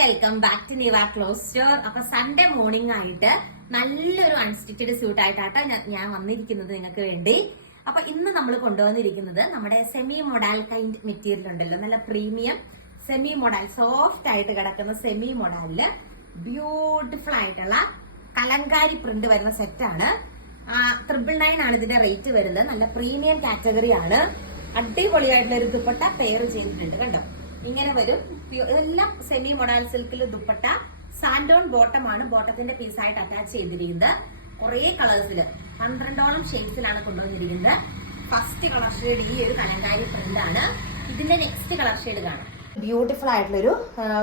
Welcome back to Niva clothes store. അപ്പൊ Sunday morning ആയിട്ട് നല്ലൊരു അൺസ്റ്റിച്ചഡ് സ്യൂട്ട് ആയിട്ടാട്ടോ ഞാൻ വന്നിരിക്കുന്നത് നിങ്ങൾക്ക് വേണ്ടി. അപ്പൊ ഇന്ന് നമ്മൾ കൊണ്ടുവന്നിരിക്കുന്നത് നമ്മുടെ സെമി മൊഡാൽ കൈൻഡ് മെറ്റീരിയൽ ഉണ്ടല്ലോ, നല്ല പ്രീമിയം സെമി മൊഡാൽ, സോഫ്റ്റ് ആയിട്ട് കിടക്കുന്ന സെമി മൊഡാലില് ബ്യൂട്ടിഫുൾ ആയിട്ടുള്ള കലങ്കാരി പ്രിന്റ് വരുന്ന സെറ്റാണ്. 999 ആണ് ഇതിന്റെ റേറ്റ് വരുന്നത്. നല്ല പ്രീമിയം കാറ്റഗറി ആണ്. അടിപൊളിയായിട്ടുള്ള ഒരു ദുപ്പട്ട പെയർ ചെയ്തിട്ടുണ്ട്. കണ്ടോ, ഇങ്ങനെ വരും. ഇതെല്ലാം സെമി മൊഡാൽ സിൽക്കിൽ ദുപ്പട്ട. സാൻഡോൺ ബോട്ടം ആണ് ബോട്ടത്തിന്റെ പീസായിട്ട് അറ്റാച്ച് ചെയ്തിരിക്കുന്നത്. കുറെ കളേഴ്സില് 12ഓളം ഷെയ്ഡ്സിലാണ് കൊണ്ടുവന്നിരിക്കുന്നത്. ഫസ്റ്റ് കളർ ഷെയ്ഡ് ഈ ഒരു കലങ്കാരി പ്രിന്റ് ആണ്. ഇതിന്റെ നെക്സ്റ്റ് കളർ ഷെയ്ഡ് കാണാം. ബ്യൂട്ടിഫുൾ ആയിട്ടുള്ളൊരു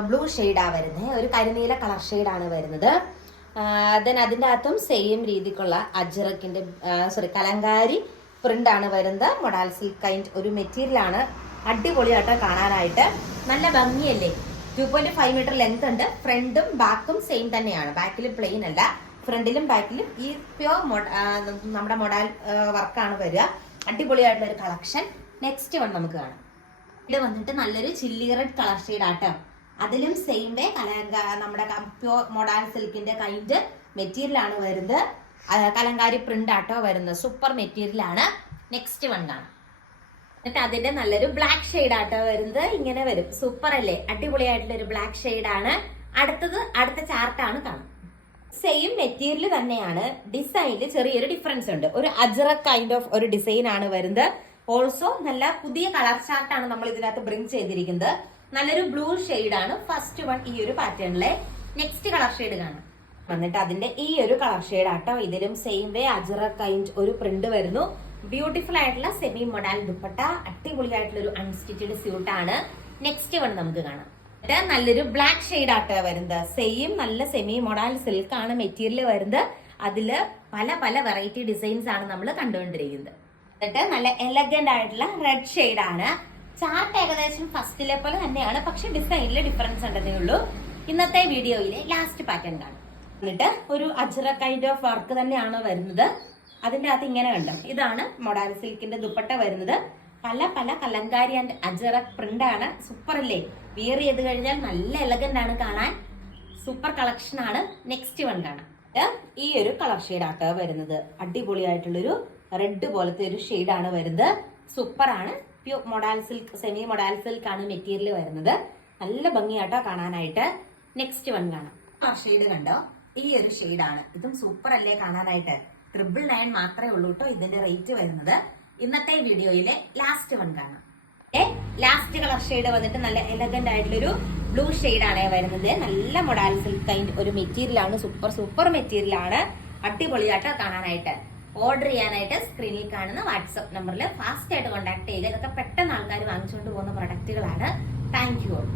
ബ്ലൂ ഷെയ്ഡാ വരുന്നത്. ഒരു കരിനീല കളർ ഷെയ്ഡാണ് വരുന്നത്. ദെൻ അതിന്റെ അകത്തും സെയിം രീതിക്കുള്ള അജ്രക്കിന്റെ കലങ്കാരി പ്രിന്റ് ആണ് വരുന്നത്. മൊഡാൽ സിൽക്ക് കൈൻഡ് ഒരു മെറ്റീരിയൽ ആണ്. അടിപൊളിയായിട്ട് കാണാനായിട്ട് നല്ല ഭംഗിയല്ലേ. 2.5 മീറ്റർ ലെങ്ത് ഉണ്ട്. ഫ്രണ്ടും ബാക്കും സെയിം തന്നെയാണ്. ബാക്കിൽ പ്ലെയിൻ അല്ല, ഫ്രണ്ടിലും ബാക്കിലും ഈ പ്യോർ നമ്മുടെ മൊഡാൽ വർക്കാണ് വരിക. അടിപൊളിയായിട്ടുള്ള ഒരു കളക്ഷൻ. നെക്സ്റ്റ് വൺ നമുക്ക് കാണാം. ഇത് വന്നിട്ട് നല്ലൊരു ചില്ലി റെഡ് കളർ ഷെയ്ഡ് ആട്ടോ. അതിലും സെയിം വേ നമ്മുടെ പ്യോർ മൊഡാൽ സിൽക്കിന്റെ കൈൻഡ് മെറ്റീരിയൽ ആണ് വരുന്നത്. കലങ്കാരി പ്രിന്റ് ആട്ടോ വരുന്നത്. സൂപ്പർ മെറ്റീരിയൽ ആണ്. നെക്സ്റ്റ് വൺ കാണാം. എന്നിട്ട് അതിന്റെ നല്ലൊരു ബ്ലാക്ക് ഷെയ്ഡ് ആട്ടോ വരുന്നത്. ഇങ്ങനെ വരും. സൂപ്പർ അല്ലേ, അടിപൊളിയായിട്ടുള്ള ഒരു ബ്ലാക്ക് ഷെയ്ഡ് ആണ്. അടുത്ത ചാർട്ടാണ് കാണാം. സെയിം മെറ്റീരിയൽ തന്നെയാണ്. ഡിസൈനിൽ ചെറിയൊരു ഡിഫറൻസ് ഉണ്ട്. ഒരു അജ്രക് കൈൻഡ് ഓഫ് ഒരു ഡിസൈൻ ആണ് വരുന്നത്. ഓൾസോ നല്ല പുതിയ കളർ ചാർട്ടാണ് നമ്മൾ ഇതിനകത്ത് ബ്രിങ് ചെയ്തിരിക്കുന്നത്. നല്ലൊരു ബ്ലൂ ഷെയ്ഡ് ആണ് ഫസ്റ്റ് വൺ ഈ ഒരു പാറ്റേണിലെ. നെക്സ്റ്റ് കളർ ഷെയ്ഡ് കാണാം. വന്നിട്ട് അതിന്റെ ഈ ഒരു കളർ ഷെയ്ഡ് ആട്ടോ. ഇതിലും സെയിം വേ അജ്രക് കൈൻഡ് ഒരു പ്രിന്റ് വരുന്നു. ബ്യൂട്ടിഫുൾ ആയിട്ടുള്ള സെമി മൊഡാൽ ദുപ്പട്ട. അടിപൊളിയായിട്ടുള്ള ഒരു അൺസ്റ്റിച്ചഡ് സ്യൂട്ട് ആണ്. നെക്സ്റ്റ് വൺ നമുക്ക് കാണാം. നല്ലൊരു ബ്ലാക്ക് ഷെയ്ഡ് ആട്ടോ വരുന്നത്. സെയിം നല്ല സെമി മൊഡാൽ സിൽക്ക് ആണ് മെറ്റീരിയൽ വരുന്നത്. അതില് പല പല വെറൈറ്റി ഡിസൈൻസ് ആണ് നമ്മൾ കണ്ടുകൊണ്ടിരിക്കുന്നത്. എന്നിട്ട് നല്ല എലഗന്റ് ആയിട്ടുള്ള റെഡ് ഷെയ്ഡ് ആണ്. ചാർട്ട് ഏകദേശം ഫസ്റ്റിലെ പോലെ തന്നെയാണ്, പക്ഷെ ഡിസൈനിൽ ഡിഫറൻസ് ഉണ്ടെന്നേ ഉള്ളൂ. ഇന്നത്തെ വീഡിയോയിലെ ലാസ്റ്റ് പാറ്റേൺ കാണാം. എന്നിട്ട് ഒരു അജ്രക് കൈൻഡ് ഓഫ് വർക്ക് തന്നെയാണ് വരുന്നത്. അതിന്റെ അകത്ത് ഇങ്ങനെ കണ്ടോ, ഇതാണ് മൊഡാൽ സിൽക്കിന്റെ ദുപ്പട്ട വരുന്നത്. പല പല കലങ്കാരി ആൻഡ് അജ്രക് പ്രിന്റ് ആണ്. സൂപ്പർ അല്ലേ, വിയർ ചെയ്ത് കഴിഞ്ഞാൽ നല്ല എലഗന്റ് ആണ് കാണാൻ. സൂപ്പർ കളക്ഷൻ ആണ്. നെക്സ്റ്റ് വൺ കാണാം. ഈ ഒരു കളർ ഷെയ്ഡ് ആട്ടോ വരുന്നത്. അടിപൊളിയായിട്ടുള്ളൊരു റെഡ് പോലത്തെ ഒരു ഷെയ്ഡ് ആണ് വരുന്നത്. സൂപ്പർ ആണ്. Pure modal silk, semi modal silk ആണ് മെറ്റീരിയൽ വരുന്നത്. നല്ല ഭംഗിയാട്ടോ കാണാനായിട്ട്. നെക്സ്റ്റ് വൺ കാണാം. കളർ ഷെയ്ഡ് കണ്ടോ, ഈ ഒരു ഷെയ്ഡാണ്. ഇതും സൂപ്പർ അല്ലേ കാണാനായിട്ട്. 999 മാത്രമേ ഉള്ളൂ കേട്ടോ ഇതിന്റെ റേറ്റ് വരുന്നത്. ഇന്നത്തെ വീഡിയോയിലെ ലാസ്റ്റ് വൺ കാണാം. ലാസ്റ്റ് കളർ ഷെയ്ഡ് വന്നിട്ട് നല്ല എലഗന്റ് ആയിട്ടുള്ളൊരു ബ്ലൂ ഷെയ്ഡ് ആണ് വരുന്നത്. നല്ല മൊഡാൽ സിൽക്ക് കൈൻഡ് ഒരു മെറ്റീരിയൽ ആണ്. സൂപ്പർ മെറ്റീരിയൽ ആണ്. അടിപൊളിയാട്ടോ കാണാനായിട്ട്. ഓർഡർ ചെയ്യാനായിട്ട് സ്ക്രീനിൽ കാണുന്ന വാട്സ്ആപ്പ് നമ്പറിൽ ഫാസ്റ്റ് ആയിട്ട് കോൺടാക്ട് ചെയ്യുക. ഇതൊക്കെ പെട്ടെന്ന് ആൾക്കാർ വാങ്ങിച്ചുകൊണ്ട് പോകുന്ന പ്രൊഡക്റ്റുകളാണ്. Thank you all.